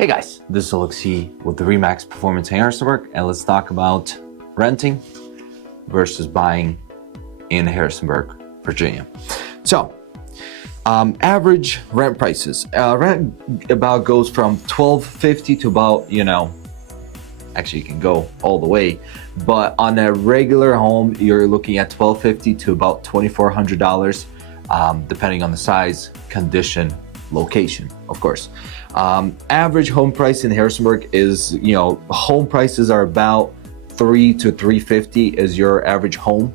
Hey guys, this is Alexi with the Remax Performance in Harrisonburg, and let's talk about renting versus buying in Harrisonburg, Virginia. So, average rent prices. Rent about goes from $1,250 to about, actually you can go all the way, but on a regular home, you're looking at $1,250 to about $2,400, depending on the size, condition, location, of course. Average home price in Harrisonburg is, home prices are about $300 to $350 is your average home.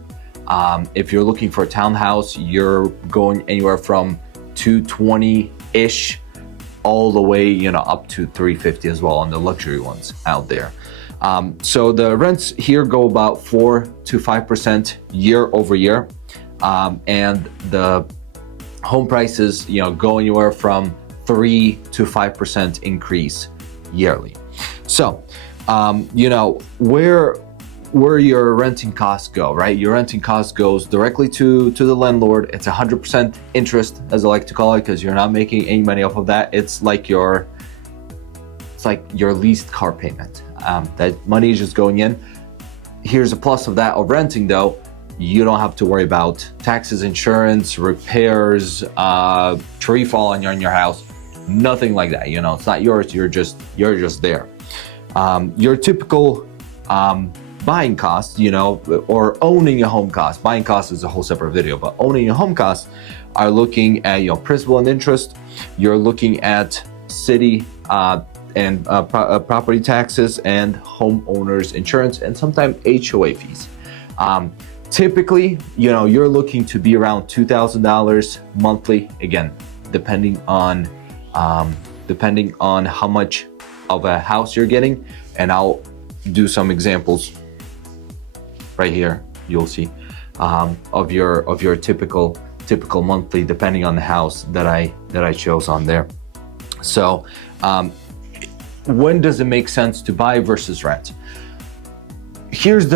If you're looking for a townhouse, you're going anywhere from $220-ish all the way, up to $350 as well on the luxury ones out there. So the rents here go about 4 to 5% year over year. And the home prices, go anywhere from 3 to 5% increase yearly. So, where your renting costs go, right? Your renting cost goes directly to the landlord. It's 100% interest, as I like to call it, because you're not making any money off of that. It's like your leased car payment. That money is just going in. Here's a plus of that of renting though. You don't have to worry about taxes, insurance, repairs, tree falling on your house, nothing like that. It's not yours. You're just there. Your typical buying costs, or owning a home cost. Buying cost is a whole separate video, but owning a home cost are looking at principal and interest. You're looking at city and property taxes and homeowners insurance, and sometimes HOA fees. Typically, you're looking to be around $2,000 monthly. Again, depending on how much of a house you're getting, and I'll do some examples right here. You'll see of your typical monthly, depending on the house that I chose on there. So, when does it make sense to buy versus rent? Here's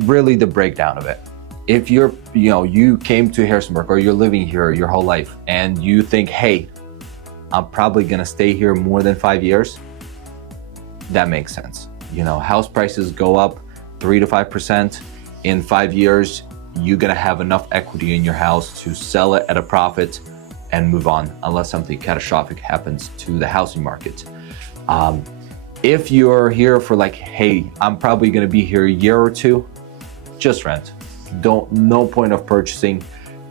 really the breakdown of it. If you came to Harrisonburg, or you're living here your whole life, and you think, hey, I'm probably gonna stay here more than 5 years, that makes sense. House prices go up 3 to 5%. In 5 years, you're gonna have enough equity in your house to sell it at a profit and move on, unless something catastrophic happens to the housing market. If you're here for hey, I'm probably gonna be here a year or two, just rent. No point of purchasing.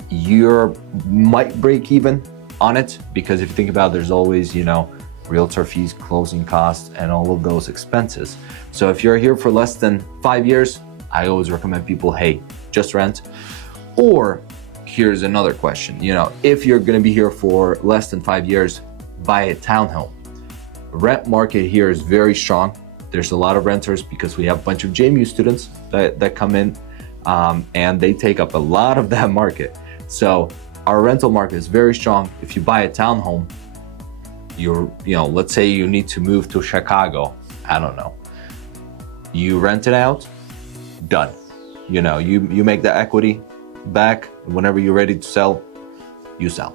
You might break even on it, because if you think about it, there's always, realtor fees, closing costs, and all of those expenses. So if you're here for less than 5 years, I always recommend people, hey, just rent. Or here's another question, if you're gonna be here for less than 5 years, buy a townhome. Rent market here is very strong. There's a lot of renters because we have a bunch of JMU students that come in, and they take up a lot of that market. So our rental market is very strong. If you buy a townhome, let's say you need to move to Chicago, I don't know. You rent it out, done. You make the equity back. Whenever you're ready to sell, you sell.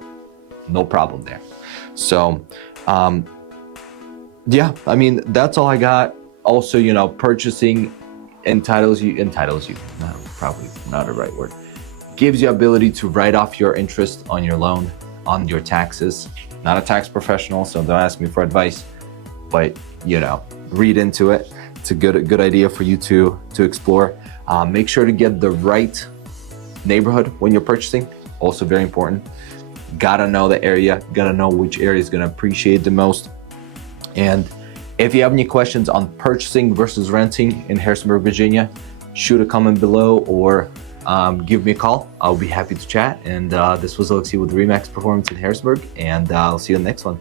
No problem there. So, yeah, that's all I got. Also, purchasing entitles you, no, probably not the right word, gives you ability to write off your interest on your loan, on your taxes. Not a tax professional, so don't ask me for advice, but read into it. It's a good idea for you to explore. Make sure to get the right neighborhood when you're purchasing. Also very important. Gotta know the area, gotta know which area is gonna appreciate the most. And if you have any questions on purchasing versus renting in Harrisonburg, Virginia, shoot a comment below, or give me a call. I'll be happy to chat. And this was Alexi with Remax Performance in Harrisonburg, and I'll see you in the next one.